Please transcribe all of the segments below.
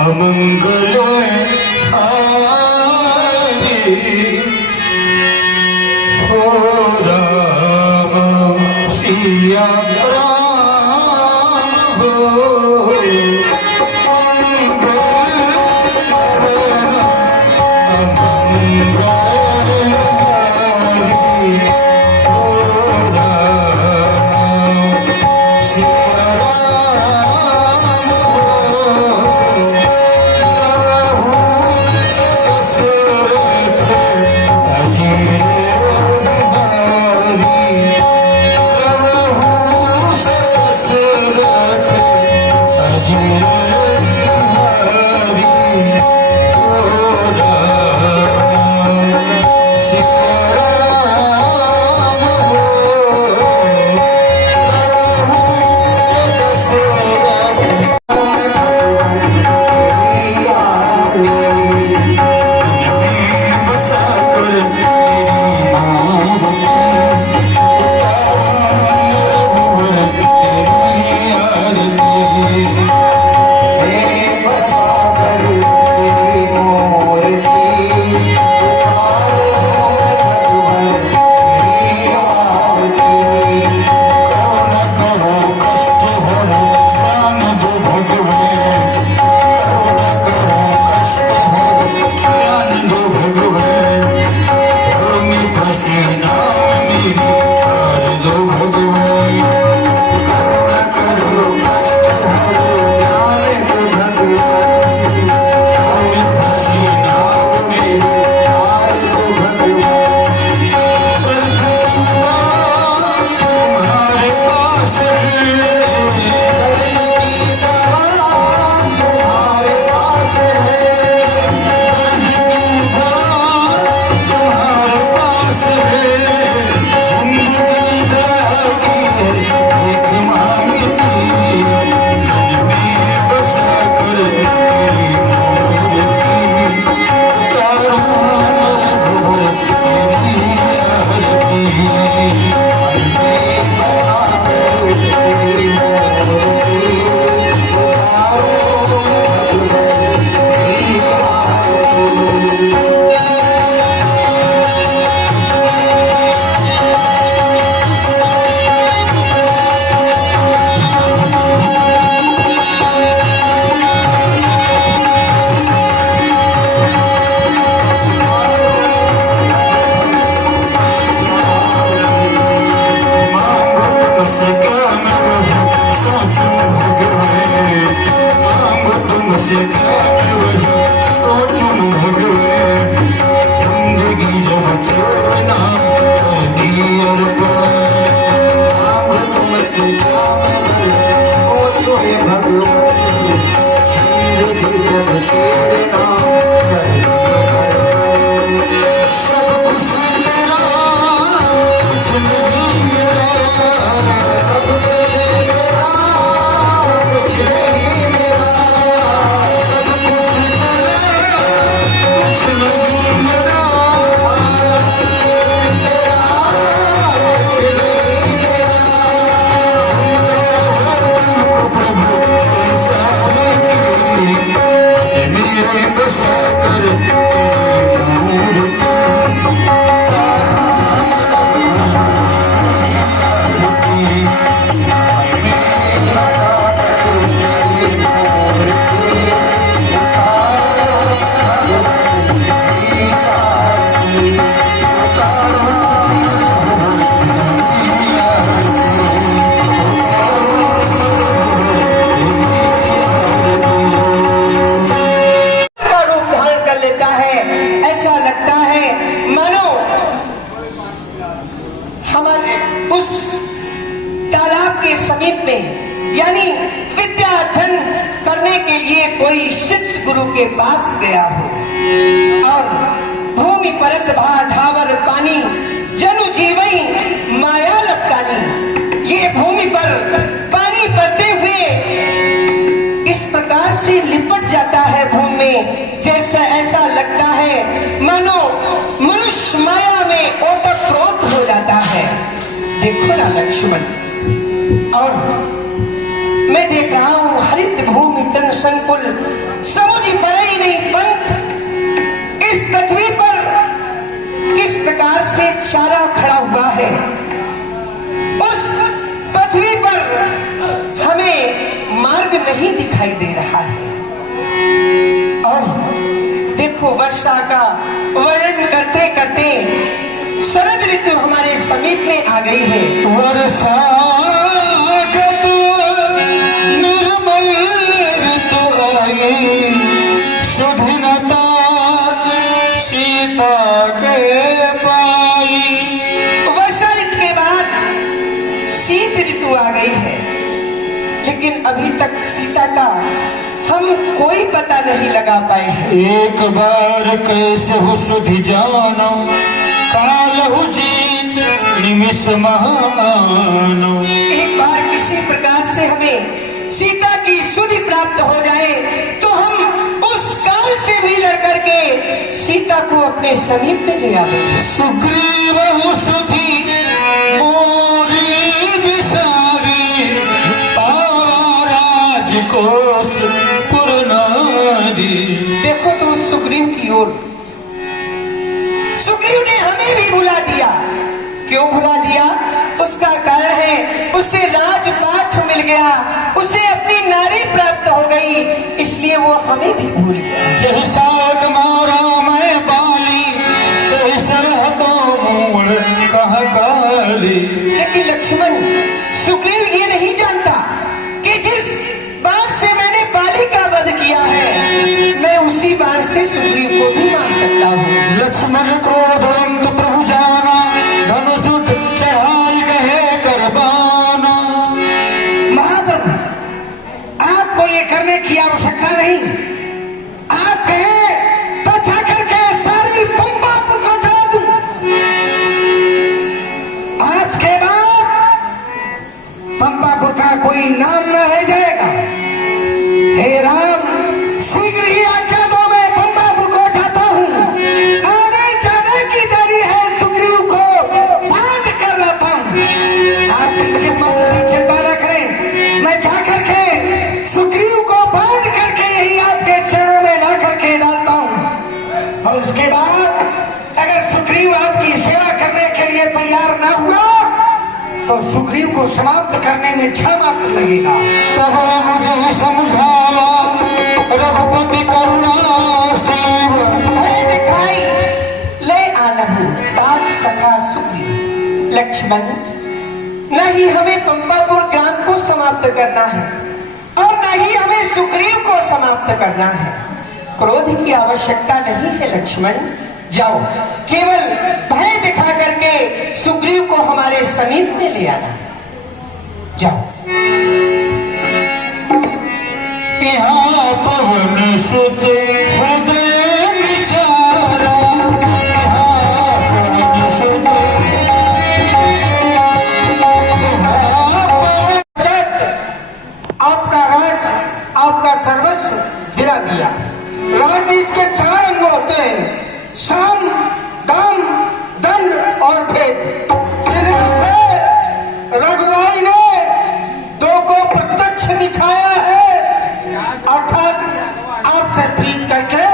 अमंगल हो राम सिया राम हो समीप में, यानी विद्या अध्ययन करने के लिए कोई शिष्य गुरु के पास गया हो और भूमि परत भा ढावर पानी जनु जीवई माया लपटानी, ये भूमि पर पानी बहते हुए इस प्रकार से लिपट जाता है भूमि में, जैसा ऐसा लगता है मानो मनुष्य माया में ओतप्रोत हो जाता है। देखो ना लक्ष्मण, और मैं देख रहा हूं हरित भूमि तन संकुल समुझ पड़े ही नहीं पंथ, इस पृथ्वी पर किस प्रकार से चारा खड़ा हुआ है, उस पृथ्वी पर हमें मार्ग नहीं दिखाई दे रहा है। और देखो वर्षा का वर्णन करते करते शरद ऋतु हमारे समीप में आ गई है। वर्षा जब निर्मल ऋतु आई, सुधीनता सीता के पाई। वर्षा ऋतु के बाद शीत ऋतु आ गई है, लेकिन अभी तक सीता का हम कोई पता नहीं लगा पाए हैं। एक बार कैसे हो सुधि जानो, कालहु जीत निमिष महानो। एक बार किसी प्रकार से हमें सीता की सुधि प्राप्त हो जाए तो हम उस काल से भी लड़ करके सीता को अपने समीप में ले आवे। सुग्रीव सुधि मोरी विसारी, पावा राजकोष पुर नारी। देखो तो उस सुग्रीव की ओर, सुग्रीव ने हमें भी भुला दिया। क्यों भुला दिया? उसका कारण है उसे राजपाठ मिल गया, उसे अपनी नारी प्राप्त हो गई, इसलिए वो हमें भी भूल गया। जय साग मारा मैं बाली, कह सरहदों मूल कह काली। लेकिन लक्ष्मण, सुग्रीव ये नहीं जानता कि जिस बाण से मैंने बाली का वध किया है, मैं उसी बाण से सुग्रीव को भी मार सकता हूँ। लक्ष्मण क्रोधवंत प्रभु जाना, धनुष चढ़ाई गए करबाना। महाप्रभु, आपको ये करने की आवश्यकता नहीं। आप कहे तो जाकर के सारी पंपापुर को जला दूं। आज के बाद पंपापुर का कोई नाम न रह जाएगा। हे राम, शीघ्र ही आज्ञा दो, मैं पंपापुर को जाता हूँ। आने जाने की देरी है, सुग्रीव को बांध कर लाता हूँ। आप चिंता न करें, मैं जाकर के सुग्रीव को बांध करके यही आपके चरणों में ला करके डालता हूँ। और उसके बाद अगर सुग्रीव आपकी सेवा करने के लिए तैयार ना हुआ तो सुग्रीव को समाप्त करने में 6 मात्र लगेगा। तब मुझे समझावा रघुपति करुणा शिव, दिखाई ले आनहु तात सखा सुग्रीव। लक्ष्मण, न ही हमें पंपापुर ग्राम को समाप्त करना है और न ही हमें सुग्रीव को समाप्त करना है। क्रोध की आवश्यकता नहीं है लक्ष्मण। जाओ, केवल भय दिखा करके सुग्रीव को हमारे समीप में ले आना। जाओ। यहाँ पवन सुत हृदय विचारा, यहाँ पवन सुत आपका राज, आपका सर्वस्व गिरा दिया। राजनीति के 4 अंग होते हैं, साम, दाम, दंड और भेद। जिनमें से रघुराई ने 2 को प्रत्यक्ष दिखाया है, अर्थात आपसे प्रीत करके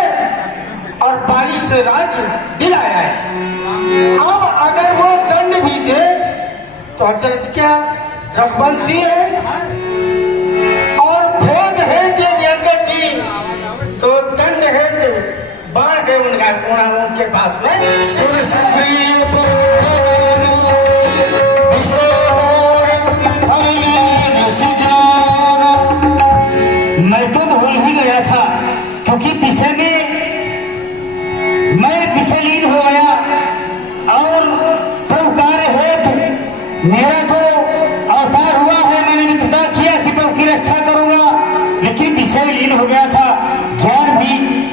और बाली से राज दिलाया है। अब अगर वो दंड भी दे तो अचरज क्या, रघुवंशी है। और भेद है कि जगत जी, तो दंड है तो बाण है उनका उनके पास में। मैं तो भूल ही गया था, क्योंकि विषय में मैं विषयलीन हो गया और प्रभु कार्य हेतु मेरा तो अवतार हुआ है। मैंने मित्रता किया कि प्रभु की रक्षा करूंगा, लेकिन विषय लीन हो गया था, ज्ञान भी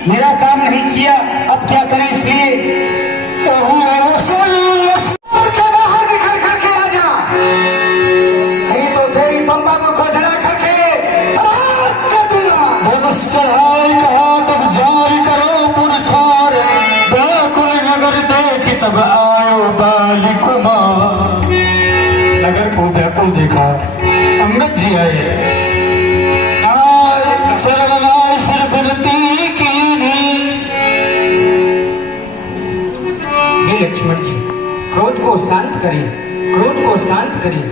मेरा काम नहीं किया। अब क्या करें, इसलिए बाहर निकल करके आ जा, नहीं तो तेरी पंपापुर को जला करके राख कर दूंगा। धनुष चढ़ाई कहा तब जारी करो पुरछार, व्याकुल नगर देखी तब आयो बाली कुमार। नगर को व्याकुल देखा अंगद जी आए आज चरण में सिर विनती की नहीं। हे लक्ष्मण जी, क्रोध को शांत करें, क्रोध को शांत करें।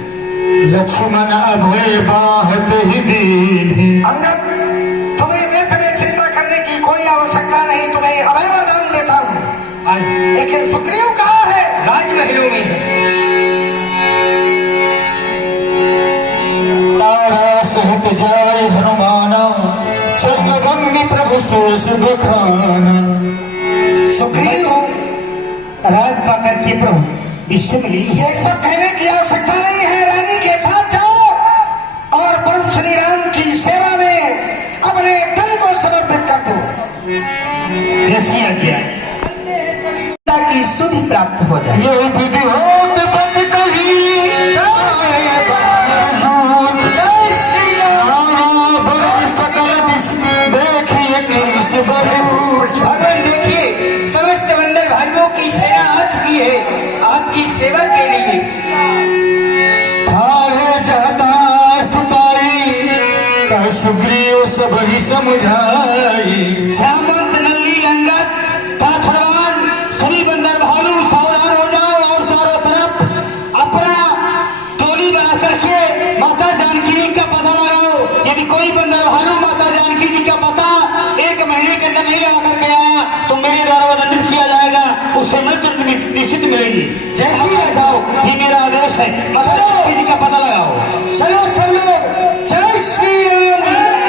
लक्ष्मण अभय बाहत ही दीन। अंगद, तुम्हें व्यर्थ में चिंता करने की कोई आवश्यकता नहीं, तुम्हें अभय वरदान देता हूँ। लेकिन सुग्रीव कहाँ है? राजमहलों में है। तारा सहित जाए हनुमाना, चरण प्रभु सोस बखाना। सुग्रीव, राज पाकर के प्रभु विश्व में ये सब कहने की आवश्यकता नहीं है। रानी के साथ जाओ और प्रभु श्री राम की सेवा में अपने तन को समर्पित कर दो। जैसी आज्ञा, ताकि सुधि प्राप्त हो जाए। ये विधि होत बद कही जाए बावजूद। जय श्री राम। बड़े सकल विस्मय देखिए किस बरूद। भगवान देखिए, समस्त बंदर भाइयों की सेना आ चुकी है आपकी सेवा के लिए। थारे जहता सुपाई कह सुग्रीव सब ही समझाई। सामंत नल्ली अंगद ताथरवान सभी बंदर भालू सावधान हो जाओ और चारों तरफ अपना टोली बना करके माता जानकी जी का पता लगाओ। यदि कोई बंदर भालू माता जानकी जी का पता 1 महीने के अंदर नहीं लगा करके आया तो मेरे द्वारा दंडित किया जाएगा, उससे मृत्यु निश्चित मिलेगी। जैसे ही आ जाओ, ये मेरा आदेश है। माता जानकी जी का पता लगाओ। चलो सब लोग, जय श्री राम,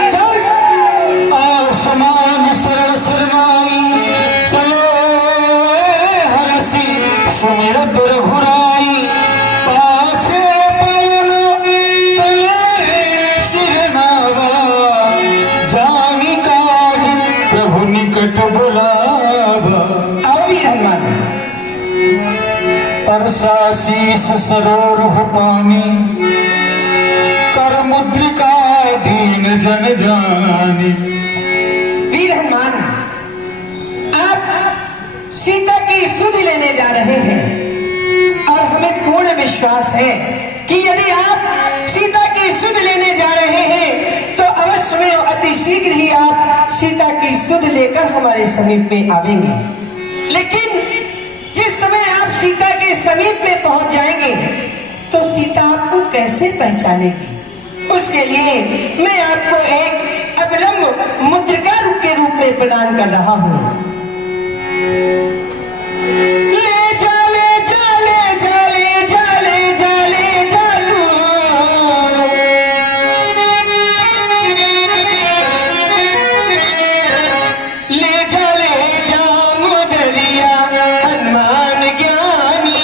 जय श्री राम। समान सरल सरनाई चलो हरसी सुमिरत रघुराई। पाछे पवन तले सिर नावा, जानी काज प्रभु निकट बुलावा। आओ वीर हनुमान। परसा शीस सरोरुह पानी, कर मुद्रिका दीन जन जानी। वीर हनुमान, आप सीता की सुधि लेने जा रहे हैं और हमें पूर्ण विश्वास है कि यदि आप सीता की सुधि लेने जा रहे हैं तो अवश्य में अति शीघ्र ही आप सीता की सुधि लेकर हमारे समीप में आवेंगे। लेकिन जिस समय आप सीता के समीप में पहुंच जाएंगे तो सीता आपको कैसे पहचानेगी? उसके लिए मैं आपको एक अविलंब मुद्रिका के रूप में प्रदान कर रहा हूं। ले जा ले जा ले जा ले जा ले जा ले जा तू, ले जा मुदरिया हनुमान ज्ञानी।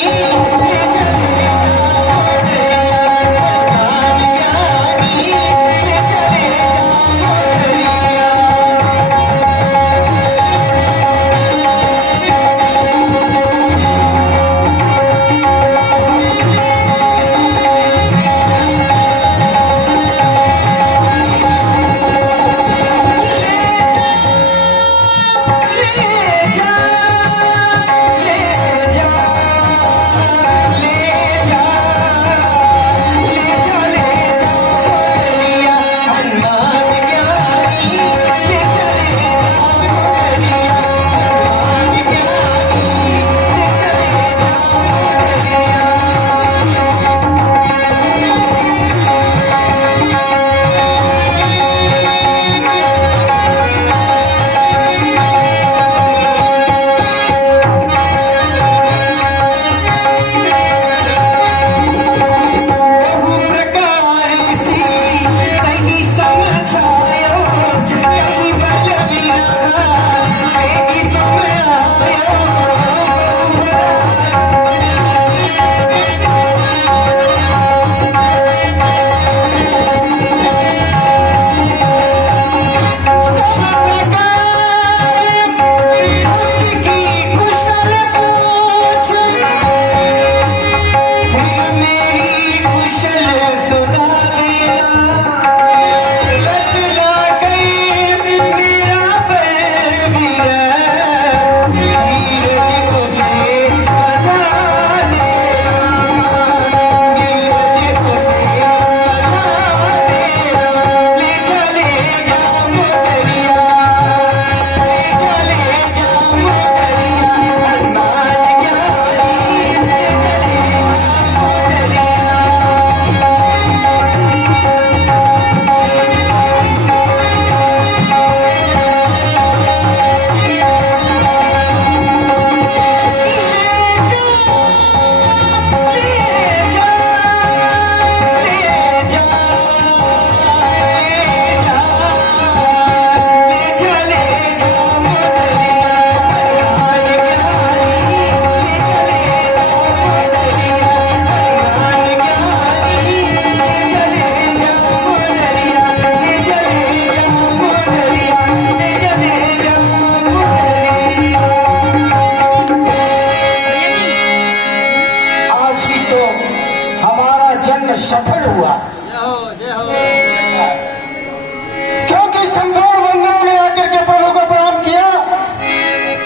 क्योंकि संपूर्ण मंदिरों में आकर के प्रभु को प्रणाम किया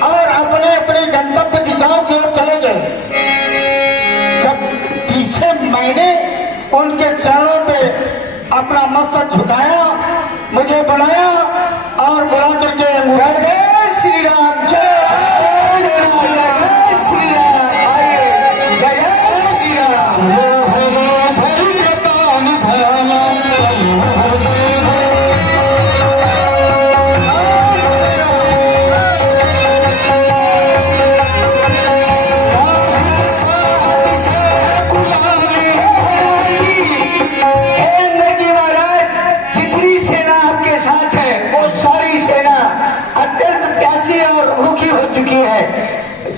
और अपने अपने गंतव्य दिशाओं की ओर चले गए। जब पीछे मैंने उनके चरणों पे अपना मस्तक झुकाया, मुझे बुलाया और बुला करके जय श्री राम, जय श्री राम, आइए जय श्री राम।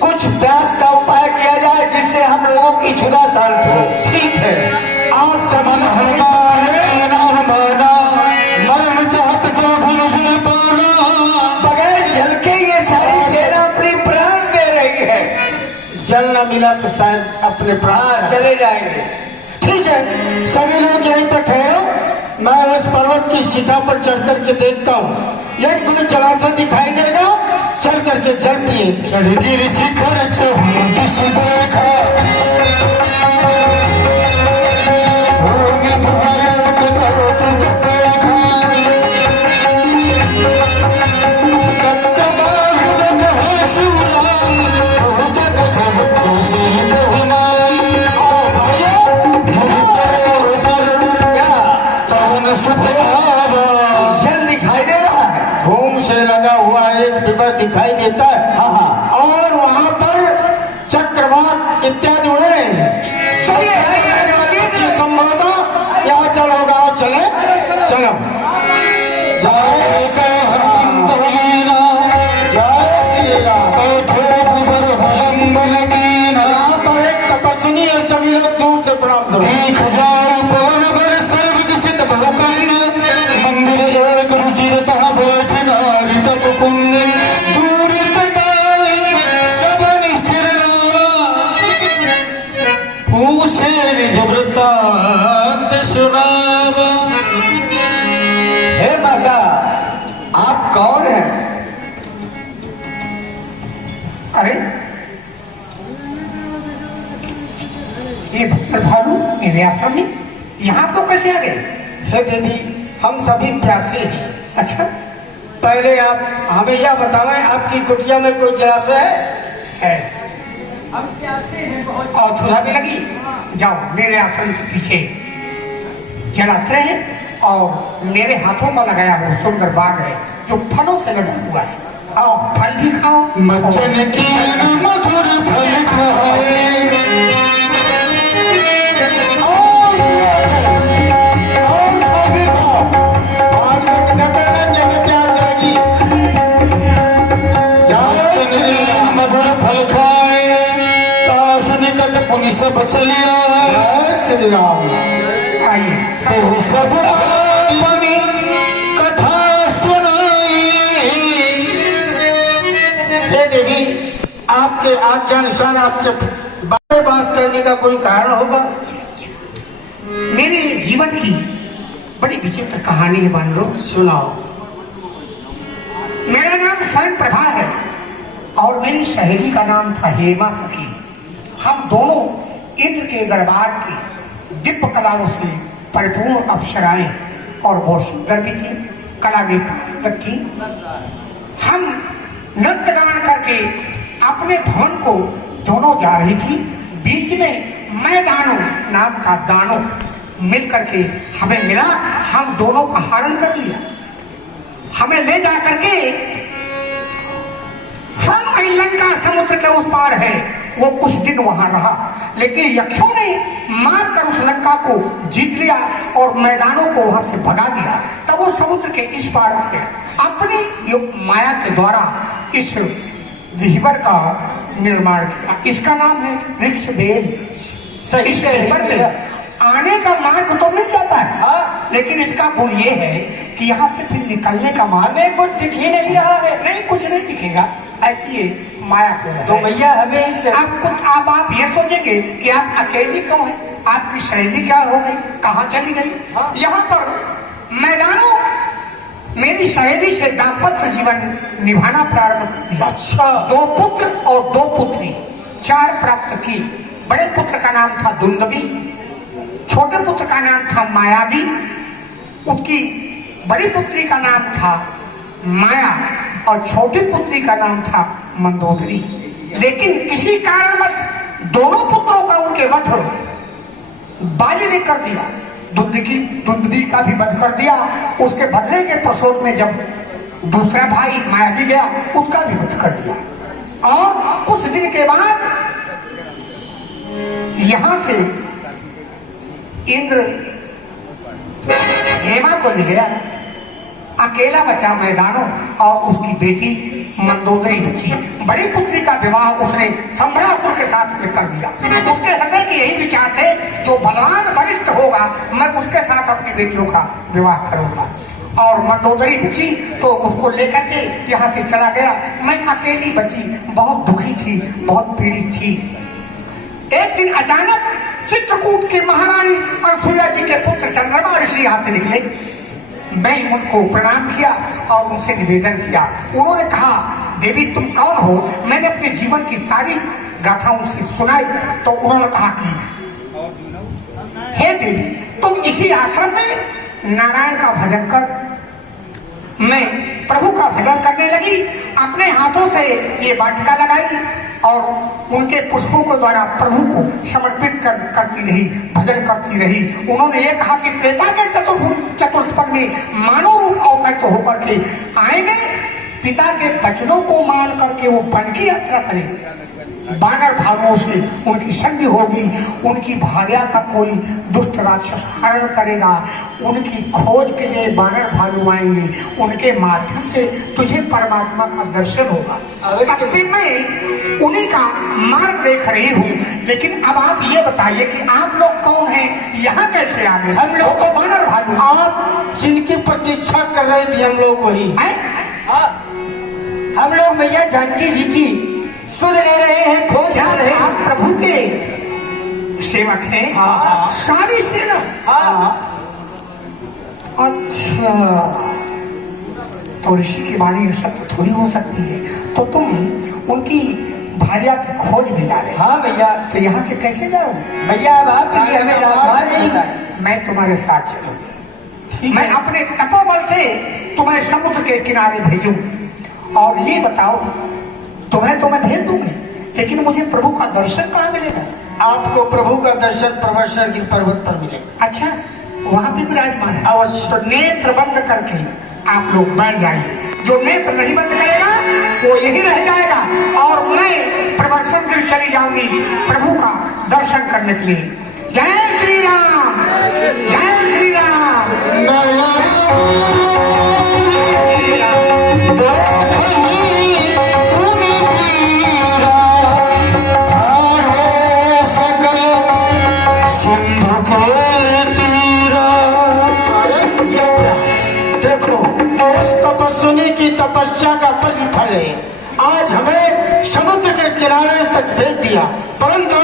कुछ प्यास का उपाय किया जाए जिससे हम लोगों की क्षुधा शांत हो। ठीक है, आप सभी मरण चाहत सब मुझे पाना। बगैर जल के ये सारी सेना अपनी प्राण दे रही है। जल न मिला तो शायद अपने प्राण चले जाएंगे। ठीक है, सभी लोग यहीं पर ठहरो, मैं उस पर्वत की शिखा पर चढ़ करके देखता हूँ। यदि कोई जलाशय दिखाई देगा चल करके जल पिए। चढ़ शिखर चहुदिश देखा, जल दिखाई दे रहा है, घूम से लगा हुआ एक विवर दिखाई देता है। हाँ। और वहां पर चक्रवात इत्यादि उड़ रहे हैं। चलिए संभवता यहाँ जल होगा, चले चलो। जय जय श्री राम। यहाँ पर एक तपस्वी है, सभी लोग दूर से प्रणाम करो। मंदिर एक रुचिरता बैठना तप पुण्य दूर कटाई सब निश्चिर पूछे निज वृत्तांत सुनावा। हे माता, आप कौन हैं? अरे ये भालू मेरे आश्रम में यहाँ आप लोग कैसे आ गए? हे देवी, हम सभी प्यासे हैं। अच्छा, पहले आप हमें यह बताएं, आपकी कुटिया में कोई जलाशय है? हम प्यासे हैं बहुत। और चूल्हा भी लगी? जाओ, मेरे आश्रम के पीछे जलाशय है और मेरे हाथों का लगाया हुआ सुंदर बाग है जो फलों से लगा हुआ है। आओ, फल भी खाओ। मचन की मधुर फल खाए सब चलिया। श्री राम। आइए, तो सब अपनी कथा सुनाई। हे देवी, आपके आज्ञा अनुसार आपके बास करने का कोई कारण होगा? मेरे जीवन की बड़ी विचित्र कहानी है बानरो, सुनाओ। मेरा नाम स्वयं प्रभा है और मेरी सहेली का नाम था हेमा सखी। हम दोनों इंद्र के दरबार की दिव्य कलाओं से परिपूर्ण अप्सराएं और वो सुंदर भी थी, कला भी पारंगत थी। हम नृत्य गान करके अपने भवन को दोनों जा रही थी। बीच में मैं दानो नाम का दानो मिल करके हमें मिला। हम दोनों का हरण कर लिया। हमें ले जा करके हम लंका समुद्र के उस पार है, वो कुछ दिन वहां रहा, लेकिन यक्षों ने मारकर उस लंका को जीत लिया और मैदानों को वहां से भगा दिया। तब वो समुद्र के इस पार आ गया। अपनी माया के द्वारा इस रिवर का निर्माण किया। इसका नाम है वृक्षवेल। इस रिवर में आने का मार्ग तो मिल जाता है, हाँ। लेकिन इसका गुण ये है कि यहाँ से फिर निकलने का मार्ग हमें कुछ दिख ही नहीं रहा है। नहीं, कुछ नहीं दिखेगा। ऐसी ये माया को तो भैया हमें इस आप ये सोचेंगे कि आप अकेले क्यों हैं? आपकी सहेली क्या हो गई, कहाँ चली गई? यहाँ पर मैदानों मेरी सहेली से दाम्पत्य जीवन निभाना प्रारंभ कर दिया। अच्छा। 2 पुत्र और 2 पुत्री 4 प्राप्त की। बड़े पुत्र का नाम था दुंदवी, छोटे पुत्र का नाम था मायावी, उसकी बड़ी पुत्री का नाम था माया और छोटी पुत्री का नाम था मंदोदरी। लेकिन किसी कारणवश दोनों पुत्रों का उनके वध बाली ने कर दिया। दुंदवी का भी वध कर दिया। उसके बदले के प्रसोद में जब दूसरा भाई मायावी गया, उसका भी वध कर दिया। और कुछ दिन के बाद यहां से इंद्र हेमा को ले गया। अकेला बचा मैदानों और उसकी बेटी मंदोदरी बची। बड़ी पुत्री का विवाह उसने संभ्रासुर के साथ में कर दिया। उसके हृदय के यही विचार थे, जो बलवान वरिष्ठ होगा मैं उसके साथ अपनी बेटियों का विवाह करूंगा। और मंदोदरी बची तो उसको लेकर के यहाँ से चला गया। मैं अकेली बची, बहुत दुखी थी, बहुत पीड़ित थी। एक दिन अचानक चित्रकूट की महारानी अनसुईया जी के पुत्र चंद्रमा ऋषि यहाँ से निकले। मैं उनको प्रणाम किया और उनसे निवेदन किया। उन्होंने कहा, देवी तुम कौन हो? मैंने अपने जीवन की सारी गाथा उनसे सुनाई। तो उन्होंने कहा कि हे देवी, तुम इसी आश्रम में नारायण का भजन कर। मैं प्रभु का भजन करने लगी। अपने हाथों से ये वाटिका लगाई और उनके पुष्पों के द्वारा प्रभु को समर्पित करती रही, भजन करती रही। उन्होंने ये कहा कि त्रेता के चतुष्पद में मानव रूप अवतरित होकर के आएंगे, पिता के वचनों को मान करके वो वन की यात्रा करेंगे। बानर भालुओं से उनकी संधि होगी, उनकी भार्या का कोई दुष्ट राक्षस हरण करेगा, उनकी खोज के लिए बानर भालू आएंगे, उनके माध्यम से तुझे परमात्मा का दर्शन होगा। तब से मैं उन्हीं का मार्ग देख रही हूँ। लेकिन अब आप ये बताइए कि आप लोग कौन हैं, यहाँ कैसे आ गए? हम लोग तो बानर भालू। आप जिनकी प्रतीक्षा कर रहे थे हम लोग वही हैं? हम लोग मैया जानकी जी की सुन ले रहे हैं, खोज क्या रहे हैं। आप प्रभु के सेवक हैं? सारी सेना। अच्छा, तो ऋषि की वाणी सत्य थोड़ी हो सकती है। तो तुम उनकी भार्या की खोज भी जा रहे? हाँ भैया। तो यहाँ से कैसे जाओगे? भैया अब आपके लिए हमें राजमार्ग नहीं है। मैं तुम्हारे साथ चलूंगी। मैं अपने तपोबल से तुम्हें समुद्र के किनारे भेजूंगी। और ये बताओ, तुम्हें तो मैं भेज दूंगी, लेकिन मुझे प्रभु का दर्शन कहाँ मिलेगा? आपको प्रभु का दर्शन प्रवर्षण की पर्वत पर मिलेगा। अच्छा, वहाँ भी विराजमान है? अवश्य। तो नेत्र बंद करके आप लोग बैठ जाइए। जो नेत्र नहीं बंद करेगा वो यही रह जाएगा और मैं प्रवर्षण गिर चली जाऊंगी प्रभु का दर्शन करने के लिए। जय श्री राम, जय श्री राम। देखो, उस तपस्विनी की तपस्या का फल है। आज हमें समुद्र के किनारे तक भेज दिया, परंतु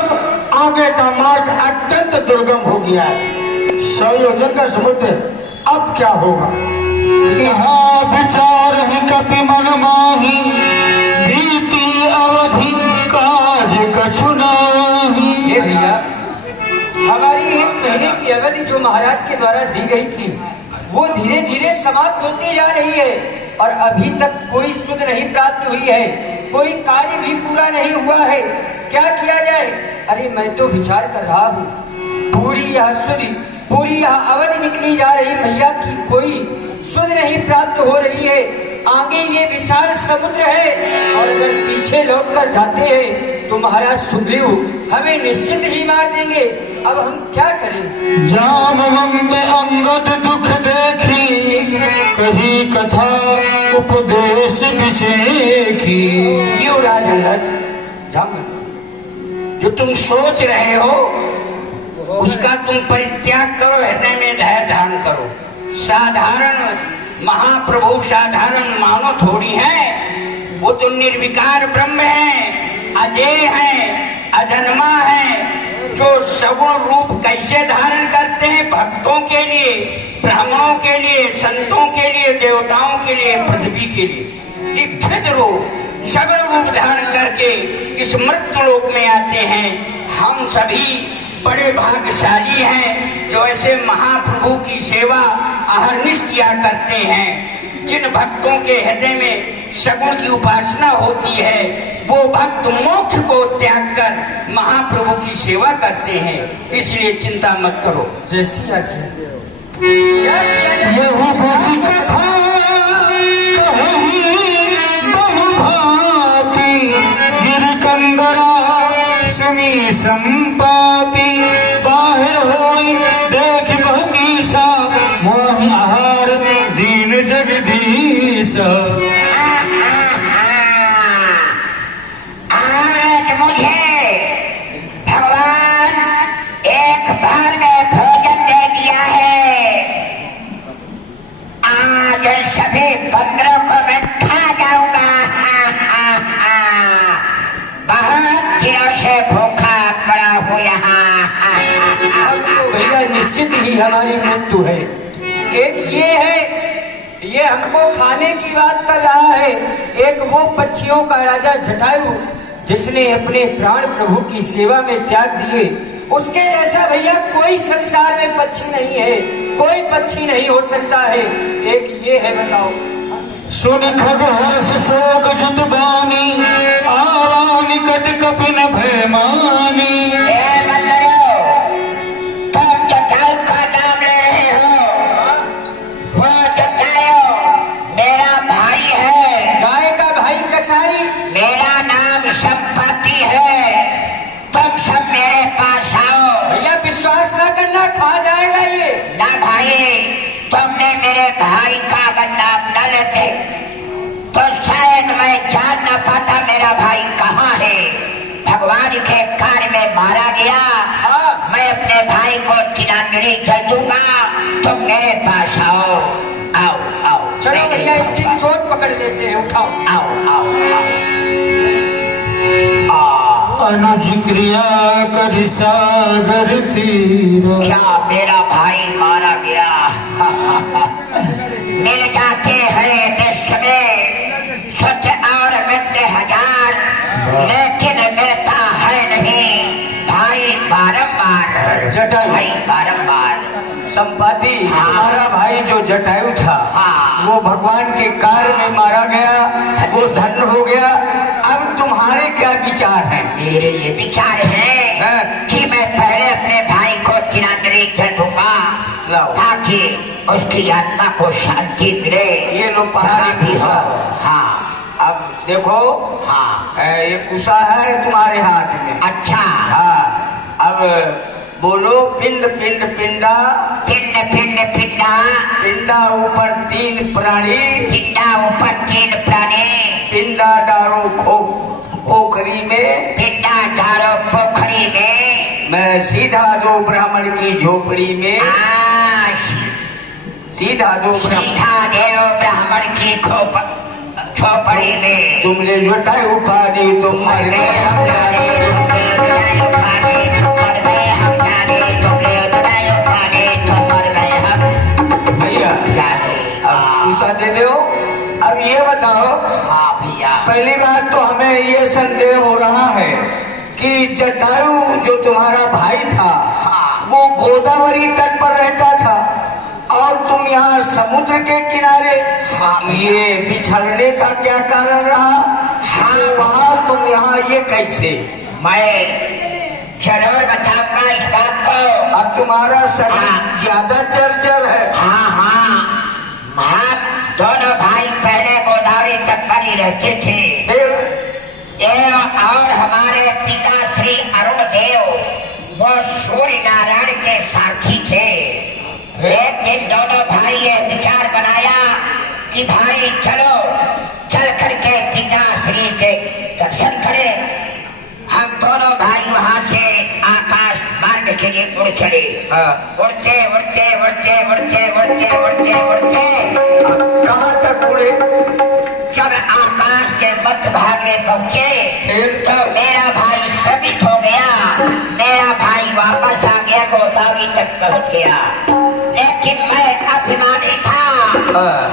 आगे का मार्ग अत्यंत दुर्गम हो गया है। 100 योजन का समुद्र, अब क्या होगा? यहाँ विचार है कपि मन माही, बीती अवधि काज कछु नाही। ये भैया, हमारी 1 महीने की अवधि जो महाराज के द्वारा दी गई थी वो धीरे धीरे समाप्त होती जा रही है और अभी तक कोई सुध नहीं प्राप्त हुई है, कोई कार्य भी पूरा नहीं हुआ है। क्या किया जाए? अरे मैं तो विचार कर रहा हूँ, पूरी यह अवधि निकली जा रही भैया की कोई सुध नहीं प्राप्त हो रही है। आगे ये विशाल समुद्र है और अगर पीछे लौट कर जाते हैं तो महाराज सुग्रीव हमें निश्चित ही मार देंगे। अब हम क्या करें? जामवंत अंगद दुख देखी, कही कथा उपदेश विषेखी। क्यों राजनंदन, जो तुम सोच रहे हो उसका तुम परित्याग करो, हृदय में धैर्य धारण करो। साधारण महाप्रभु साधारण मानव थोड़ी है, वो तो निर्विकार ब्रह्म है, अजय है, अजन्मा है, जो सगुण रूप कैसे धारण करते हैं, भक्तों के लिए, ब्राह्मणों के लिए, संतों के लिए, देवताओं के लिए, पृथ्वी के लिए इच्छित रूप सगुण रूप धारण करके इस मृत्यु लोक में आते हैं। हम सभी बड़े भाग्यशाली हैं जो ऐसे महाप्रभु की सेवा अहर्निश किया करते हैं। जिन भक्तों के हृदय में सगुण की उपासना होती है वो भक्त मोक्ष को त्याग कर महाप्रभु की सेवा करते हैं। इसलिए चिंता मत करो। जैसी आज्ञा। यह बड़ी कथा कहीं बहुभांति, गिरकंदरा सुनी संपाति, बाहर होई देख बहुकीसा, मोहि आहार दीन जगदीश। आज मुझे भगवान एक बार में भोजन दे दिया है। आज सभी बंदरों को मैं खा जाऊंगा। बहुत दिनों से भूखा पड़ा हूँ यहाँ। अब तो भैया निश्चित ही हमारी मृत्यु है। एक ये है, ये हमको खाने की बात कर रहा है। एक वो पक्षियों का राजा जटायु जिसने अपने प्राण प्रभु की सेवा में त्याग दिए, उसके जैसा भैया कोई संसार में पक्षी नहीं है, कोई पक्षी नहीं हो सकता है। एक ये है, बताओ। सुन खगहर्ष शोक जुत बानी, आवा निकट कपिन भय मानी। ए बंदरों, तुम जटायु का नाम ले रहे हो। वो जटायु मेरा भाई है। गाय का भाई कसाई। मेरा नाम संपत्ति है। तुम सब मेरे पास आओ। भैया विश्वास ना करना, खा जाएगा ये। ना भाई, तुमने मेरे भाई का अगर नाम न लेते तो शायद मैं जान न पाता मेरा भाई कहाँ है। भगवान के कार्य में मारा गया। मैं अपने भाई को तिलांजलि जल दूंगा। तुम मेरे पास आओ। आओ आओ। चलो भैया इसकी चोट पकड़ लेते हैं, उठाओ। आओ आओ अनुज क्रिया कर सागर तीरा। क्या मेरा भाई मारा गया? मिल जाते हैं देश में सत्य और मित्र हजार, लेकिन मिलता है नहीं भाई बारंबार। जटायु। भाई बारंबार। संपाति, हाँ। हमारा भाई जो जटायु था, हाँ। वो भगवान के कार्य में मारा गया, वो धन्य हो गया। अब तुम्हारे क्या विचार हैं? मेरे ये विचार है कि मैं पहले अपने भाई को तिलांजलि जल दूंगा लाओ। ताकि उसकी आत्मा को शांति मिले। ये लो पहाड़ी भी हो। कुशा। हाँ अब देखो, हाँ। ये कुशा है तुम्हारे हाथ में। अच्छा। हाँ, अब बोलो पिंड पिंड पिंडा। पिंड पिंड पिंडा। पिंडा ऊपर तीन प्राणी, पिंडा ऊपर तीन प्राणी। पिंडा डारो खो पोखरी में, पिंडा डालो पोखरी में। मैं सीधा दो ब्राह्मण की झोपड़ी में। सीधा दो सीधा देव ब्राह्मण की झोपड़ी में। तुमने जटायु पानी तुम मर गए हम जाने। भैया अब गुस्सा दे दो। अब ये बताओ। हाँ भैया। पहली बात तो हमें ये संदेह हो रहा है कि जटायु जो तुम्हारा भाई था, वो गोदावरी तट पर रहता था और तुम यहाँ समुद्र के किनारे। ये बिछड़ने का क्या कारण रहा? हाँ, वहाँ तुम यहाँ ये कैसे? मैं जरूर बताऊंगा इस बात को। अब तुम्हारा शरीर ज्यादा चरचर है। हाँ हाँ, हम दोनों भाई पहले गोदावरी तट पर ही रहते थे। फिर ये और हमारे पिता श्री अरुण देव वो सूर्य नारायण के साक्षी थे। एक दिन दोनों भाई ये विचार बनाया कि भाई चलो चल करके पिता श्री के दर्शन करें। हम दोनों भाई वहाँ से आकाश मार्ग के लिए उड़ चले। उड़ते उड़ते उड़ते उड़ते उड़ते उड़ते उड़ते कहाँ तक उड़े? जब आकाश के मध्य भाग में पहुँचे फिर? तो मेरा भाई श्रमित हो गया। मेरा भाई पहुंच गया, लेकिन मैं अभिमानी था।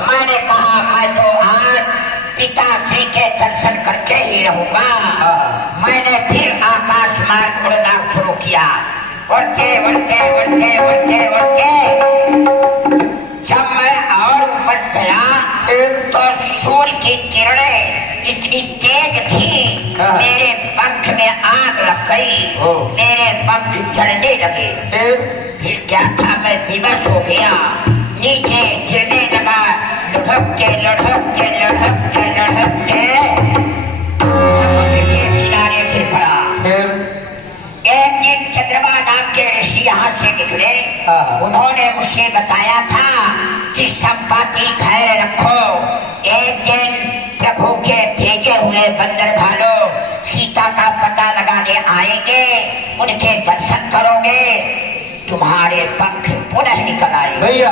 मैंने कहा मैं तो आज पिताश्री के दर्शन करके ही रहूंगा। मैंने फिर आकाश मार्ग उड़ना शुरू किया। उड़ते उड़ते उड़ते उड़ते उड़ते जब मैं और ऊपर गया तो सूर्य की किरणें इतनी तेज थी, मेरे पंख में आग लग गई, मेरे पंख जलने लगे। फिर क्या था, मैं विवश हो गया, नीचे गिरने लगा, लुढ़कते लुढ़कते लुढ़कते लुढ़कते किनारे गिर पड़ा। एक दिन चंद्रमा नाम के ऋषि यहाँ से निकले। उन्होंने मुझे बताया था कि संपत्ति खैर रखो, एक दिन प्रभु के भेजे हुए बंदर भालू सीता का पता लगाने आएंगे, उनके दर्शन करोगे, तुम्हारे पंख पुनः निकल आए। भैया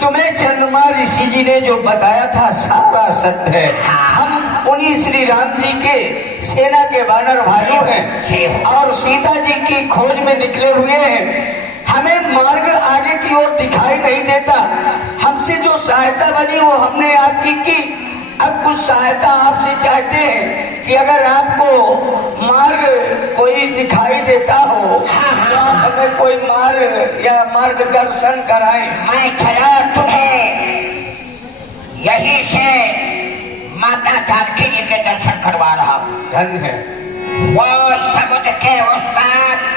तुम्हें चंद्रमा ऋषि जी ने जो बताया था सारा सत्य है। हम उन्हीं श्री राम जी के सेना के वानर भालू हैं और सीता जी की खोज में निकले हुए हैं। हमें मार्ग आगे की ओर दिखाई नहीं देता। हमसे जो सहायता बनी वो हमने आपकी की। अब कुछ सहायता आपसे चाहते हैं कि अगर आपको मार्ग कोई दिखाई देता हो तो आप हमें कोई मार्ग या मार्गदर्शन कराएं। मैं चला तुम्हें यहीं से माता जानकी जी के दर्शन करवा रहा हूँ। धन्य है। वो समुद्र के उस पार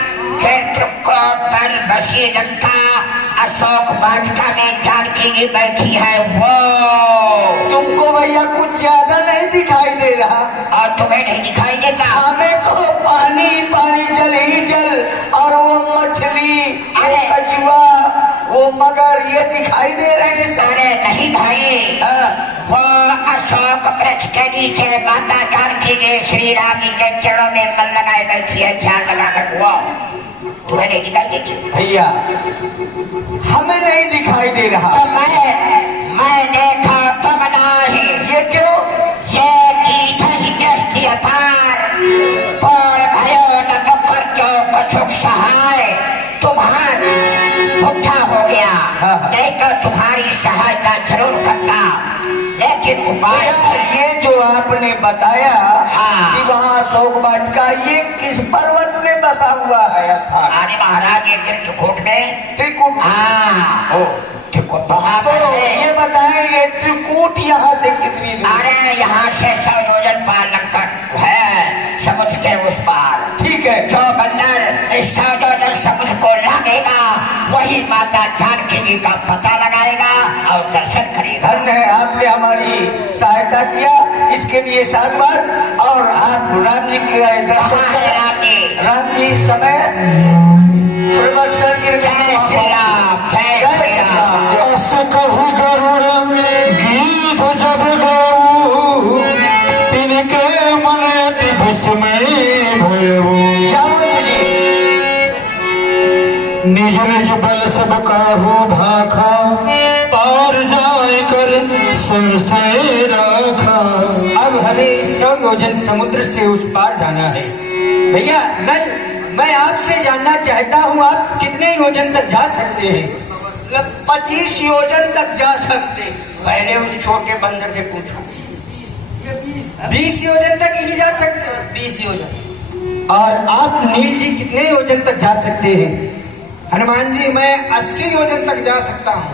पर बसी लंका अशोक वाटिका में जानकी जी बैठी है। वो तुमको भैया कुछ ज्यादा नहीं दिखाई दे रहा? और तुम्हें नहीं दिखाई देता? हमें तो पानी पानी, जल ही जल, और वो मछली, वो कछुआ, वो मगर ये दिखाई दे रहे हैं सारे। नहीं भाई, वो अशोक वृक्ष के नीचे माता जानकी जी श्री राम जी के चरणों में मन लगाए बैठी है, ध्यान लगाकर। वो तुम्हें नहीं दिखाई देती? भैया हमें नहीं दिखाई दे रहा। तो मैं देखा तुम नहीं। ये क्यों? ये गीत ही दृष्टि अपार, पर भयो न मुकर जो कछुक सहाय, तुम्हारा बुद्धा हो गया। नहीं तो तुम्हारी सहायता जरूर करता, लेकिन उपाय ये जो आपने बताया कि वहाँ अशोक वाटिका, ये किस पर्वत में बसा हुआ है स्थान? अरे महाराज, ये त्रिकूट में। त्रिकूट? त्रिकूट तो ये बताएं, ये त्रिकूट यहाँ से कितनी दूर? अरे यहाँ से 100 योजन पार लगकर है, समुद्र के उस पार। ठीक है। जो बंदर इस 100 योजन समुद्र को लागेगा, वही माता जानकी जी का पता लगाएगा और दर्शन करेगा। धन्य है, आपने हमारी सहायता किया, इसके लिए साधुवाद। और आप राम जी के दर्शन करें। राम जी समय प्रदर्शन की। जय श्री राम, जय श्री राम। कहू गरुड़ गीत जब गाऊ, तिनके मन दिवस में भयऊ। निज निज बल सब काहू भाखा, पार जाय कर संशय रखा। अब हमें 100 योजन समुद्र से उस पार जाना है। भैया मैं आपसे जानना चाहता हूँ, आप कितने योजन तक जा सकते हैं? 25 योजन तक जा सकते। पहले उस छोटे बंदर से पूछो। 20 योजन तक ही जा सकते? 20 योजन। और आप नील जी कितने योजन तक जा सकते हैं? हनुमान जी मैं 80 योजन तक जा सकता हूँ।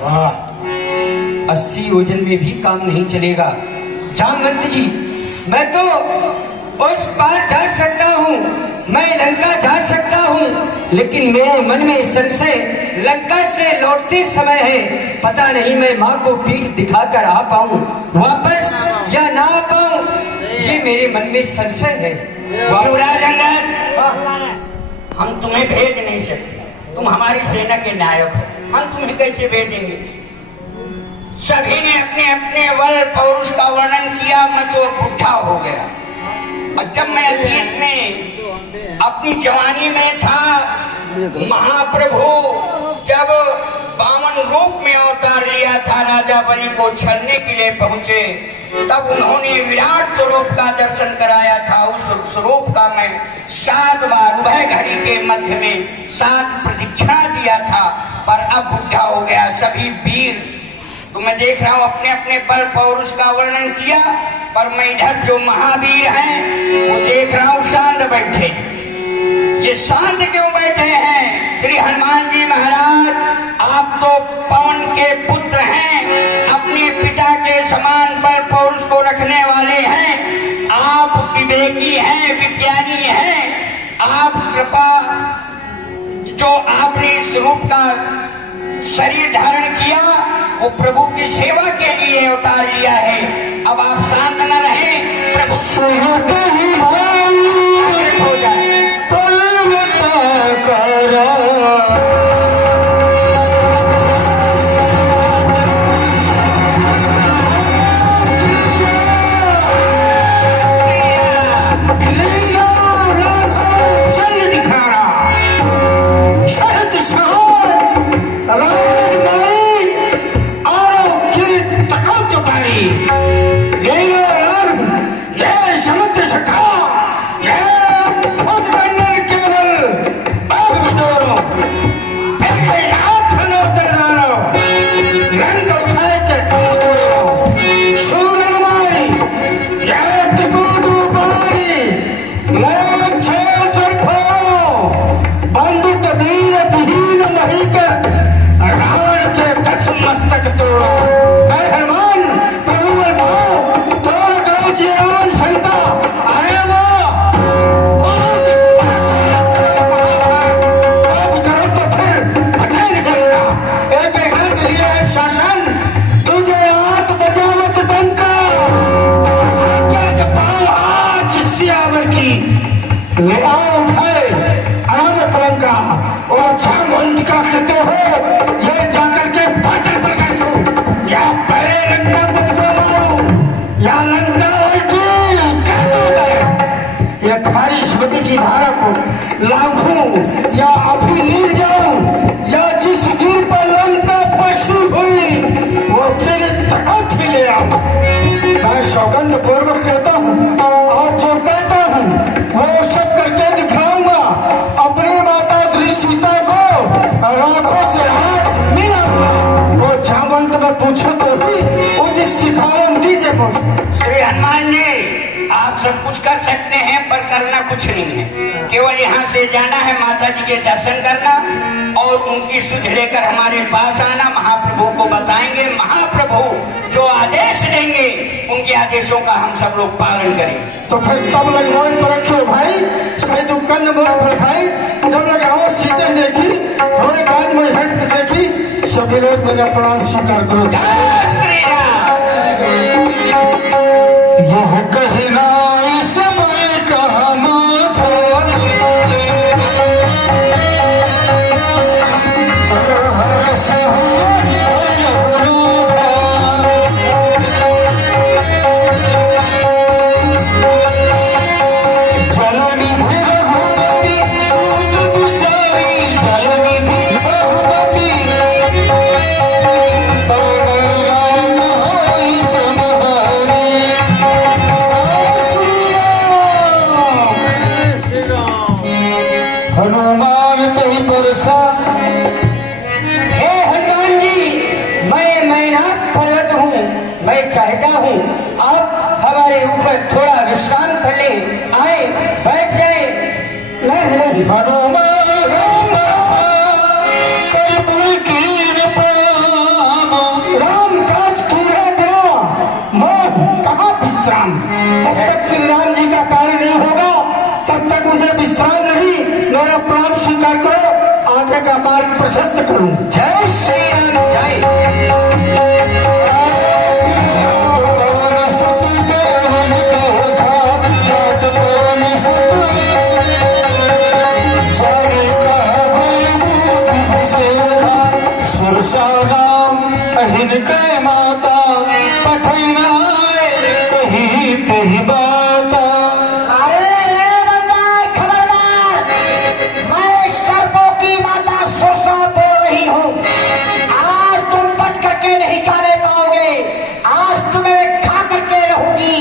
80 योजन में भी काम नहीं चलेगा। जामवंत जी, मैं तो उस पार जा सकता हूँ, मैं लंका जा सकता हूँ, लेकिन मेरे मन में संशय, लंका से लौटते समय है, पता नहीं मैं माँ को पीठ दिखाकर आ पाऊँ वापस या ना आ पाऊँ, ये मेरे मन में संशय है। पूरा जंगल हम तुम्हें भेज नहीं सकते, तुम हमारी सेना के नायक हो, हम तुम्हें कैसे भेजेंगे? सभी ने अपने अपने बल पौरुष का वर्णन किया, मैं तो बुढ़ा हो गया। और जब मैं अतीत में अपनी जवानी में था, महाप्रभु जब 52 रूप में अवतार लिया था, राजा बलि को छलने के लिए पहुंचे, तब उन्होंने विराट स्वरूप का दर्शन कराया था। उस स्वरूप का मैं 7 बार उभय घड़ी के मध्य में 7 प्रदक्षिणा दिया था पर अब बुढ़ा हो गया। सभी वीर तो मैं देख रहा हूँ अपने अपने बल पौरुष का वर्णन किया, पर मैं इधर जो महावीर हैं वो देख रहा हूँ शांत बैठे। ये शांत क्यों बैठे हैं? श्री हनुमान जी महाराज, आप तो पवन के पुत्र हैं, अपने पिता के समान बल पौरुष को रखने वाले हैं, आप विवेकी हैं, विज्ञानी हैं। आप कृपा जो आपने इस रूप का शरीर धारण किया वो प्रभु की सेवा के लिए उतार लिया है। अब आप शांत न रहें, प्रभु हो जाए। की धारा को लांघूं या अभी नील जाऊं, या जिस गिर पर लंका पशु हुई वो फिर तक ले आऊं। मैं सौगंध पूर्वक कहता हूँ और जो कहता हूँ वो सब करके दिखाऊंगा। अपनी माता श्री सीता को राघव से हाथ मिलाऊंगा। वो जामवंत में पूछो तो ही उचित सिखावन दीजिए। श्री हनुमान जी, आप सब कुछ कर सकते हैं पर करना कुछ नहीं है। केवल यहाँ से जाना है, माता जी के दर्शन करना और उनकी सुध लेकर हमारे पास आना। महाप्रभु को बताएंगे, महाप्रभु जो आदेश देंगे उनके आदेशों का हम सब लोग पालन करेंगे। तो फिर तब लग मोन पर रखो भाई, शायद कंद मोन पर भाई। जब लगाओ सीते देखी थोड़े काज में हट पे सेठी, सभी लोग मेरा प्रणाम स्वीकार करो। जय श्री राम। यह कहना इस मन कहा माथा, चलो हर चाहता हूँ आप हमारे ऊपर थोड़ा विश्राम कर ले, आए बैठ जाए। नहीं नहीं, राम काज पूरा कहाँ विश्राम? जब तक श्री राम जी का कार्य नहीं होगा तब तक मुझे विश्राम नहीं। मेरा प्राण स्वीकार करो, आगे का मार्ग प्रशस्त करूं। जय श्री राम। जय के माता पठना कहीं कहीं बात। अरे खबरदार, मैं सर्पों की माता सुरसा बोल रही हूँ। आज तुम बच करके नहीं जाने पाओगे, आज तुम्हें खा करके रहूंगी।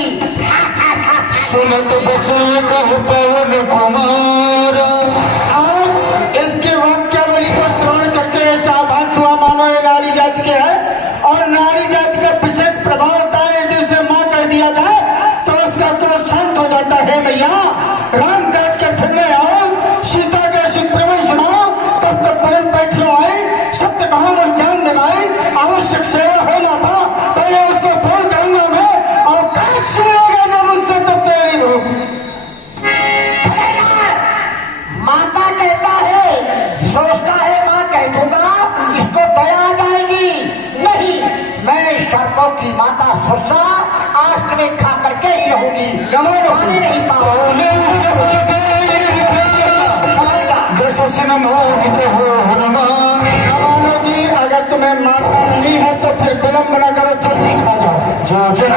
सुनत बचे कह पवन कुमार, आज इसके वाक्यावली को स्मरण करके ऐसा बात आवश्यक सेवा है माता, पहले उसको फोन करूंगा मैं, और काश मिलेगा जब उससे तब तैयारी हो। माता कहता है, सोचता है माँ कह दूंगा इसको दया आ जाएगी। नहीं, मैं सर्पों की माता सुरसा आज तुम्हें खा करके ही रहूंगी, खाने नहीं पाऊंगी। अगर तुम्हें मानना नहीं है तो फिर विलम्ब न करो, जल्दी खा जाओ। जो जन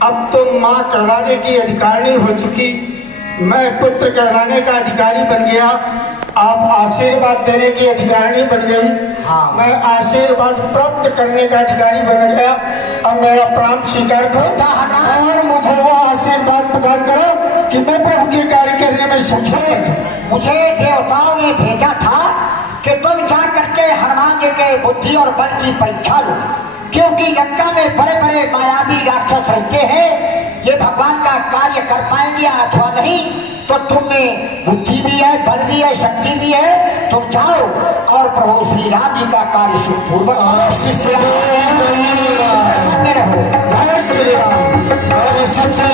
अब तुम माँ कहलाने की अधिकारिणी हो चुकी, मैं पुत्र कहलाने का अधिकारी बन गया, आप आशीर्वाद देने की अधिकारिणी बन गई। मैं आशीर्वाद प्राप्त करने का अधिकारी बन गया। अब मेरा प्राण स्वीकार करो और मुझे वो आशीर्वाद प्रदान करो कि मैं प्रभु के कार्य करने में सक्षम हूँ। मुझे देवताओं ने भेजा था कि तुम जा करके हनुमान जी के बुद्धि और बल की परीक्षा लो, क्योंकि लंका में बड़े बड़े मायावी राक्षस रहते हैं, ये भगवान का कार्य कर पाएंगे या अथवा नहीं। तो तुम में बुद्धि भी है, बल भी है, शक्ति भी है, तुम जाओ और प्रभु श्री राम जी का कार्य सुखपूर्वक प्रसन्न रहो। जय श्री राम, जय श्री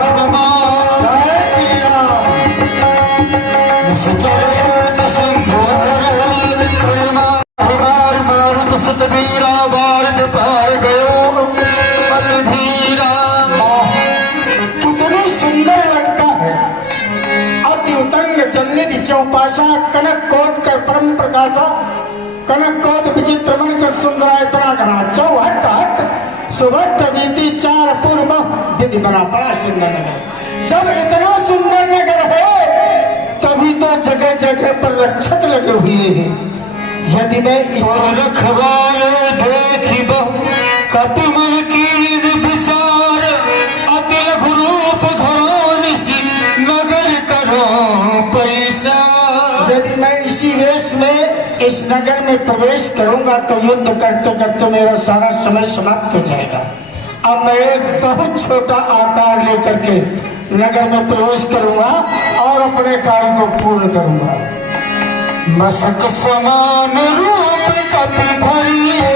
हनुमान, जय श्री राम। सतवीरा बारद पार गयो धीरा। कितनी सुंदर लंका है, अति उतंग जन्निधि चौपाशा, कनक कोट कर परम प्रकाशा, कनक कोट विचित्र मन कर सुंदराय तना घना, चौहट हट सुभट वीति चार पूर्व विधि बना, बड़ा सुंदर नगर। जब इतना सुंदर नगर है तभी तो जगह जगह पर रक्षक लगे हुए हैं। यदि मैं रखवाले देखी बहु कपिमल की विचार, अति लघु रूप धरो सी नगर करो पैसा। यदि मैं इसी वेश में इस नगर में प्रवेश करूंगा तो युद्ध करते करते मेरा सारा समय समाप्त हो जाएगा। अब मैं एक बहुत छोटा आकार लेकर के नगर में प्रवेश करूंगा और अपने कार्य को पूर्ण करूंगा। मशक समान रूप कपि धरिए,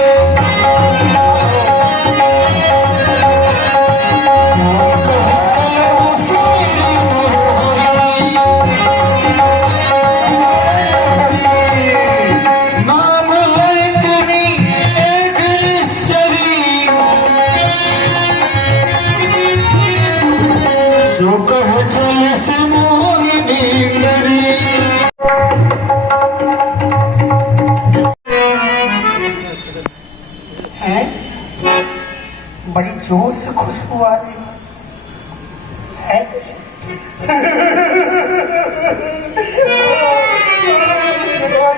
नाम लैतनी एक निश्चरी, सो कह चले से मोहिनी नरी। बड़ी जोर से खुशबू आ रही है कुछ।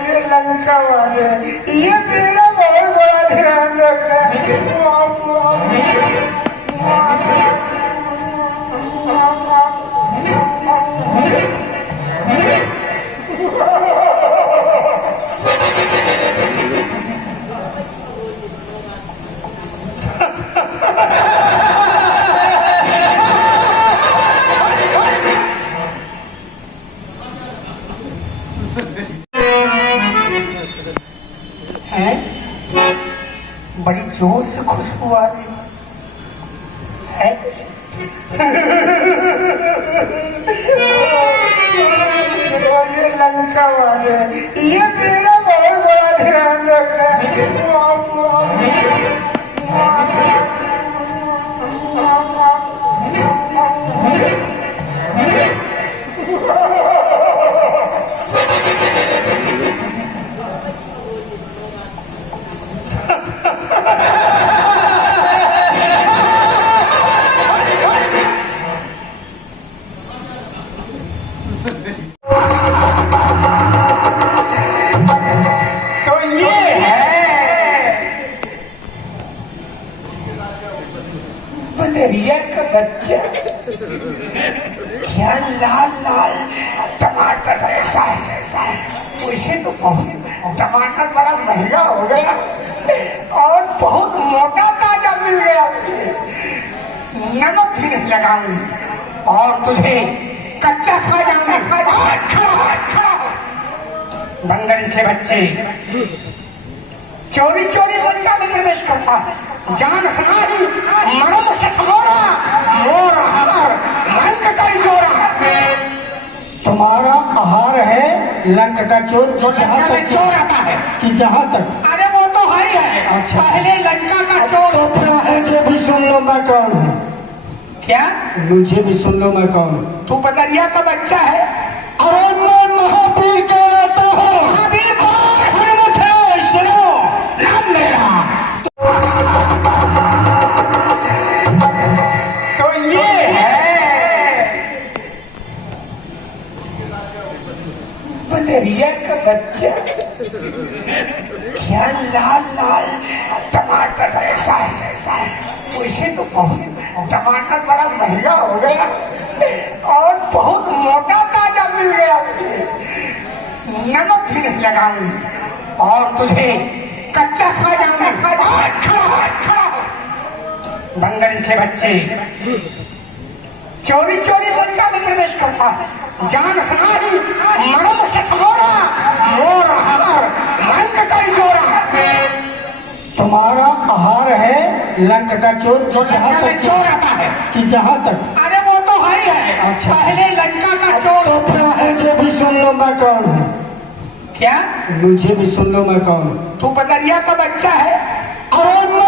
ये लंका वाले, ये मेरा बहुत बड़ा ध्यान रखता है। बड़ी जोर से खुशबू आ रही है कुछ। ये लंका वाले, ये मेरा बहुत बड़ा ध्यान रखता है। तो टमाटर बड़ा महंगा हो गया और बहुत मोटा ताजा मिल गया मुझे, नमक भी नहीं लगाऊंगी और तुझे कच्चा खा जाऊंगी। खड़ा हो। बंदरी के बच्चे चोरी चोरी लंका में प्रवेश करता, जान सुना ही मरम सठमोरा मोर हार लंक का जोड़ा। तुम्हारा आहार है लंक का चोर, जो लंका में चोर आता है कि जहाँ तक। अरे वो तो है ही है। अच्छा। पहले लंका का चोर। तो फिर मुझे भी सुन लो मैं कौन हूँ। क्या? मुझे भी सुन लो मैं कौन हूँ। तू बदरिया का बच्चा है? अरे मैं महावीर कहलाता हूँ। महावीर हनुमत है, सुनो नाम मेरा। तो ये है बदरिया का बच्चा। क्या लाल लाल टमाटर ऐसा है उसे तो बहुत टमाटर बड़ा महंगा हो गया और बहुत मोटा ताजा मिल गया मुझे, नमक भी नहीं लगाऊंगी और तुझे कच्चा खा जाऊंगी। खड़ा हो। बंदरी के बच्चे चोरी चोरी लंका में प्रवेश करता, जान सुना ही मरम सठमोरा मोर हार लंक का जोड़ा। तुम्हारा आहार है लंक का चोर, जो लंका में चोर आता है कि जहाँ तक। अरे वो तो है ही है। अच्छा। पहले लंका का चोर। तो फिर मुझे भी सुन लो मैं कौन हूँ। क्या? मुझे भी सुन लो मैं कौन हूँ। तू बदरिया का बच्चा है? अरे मैं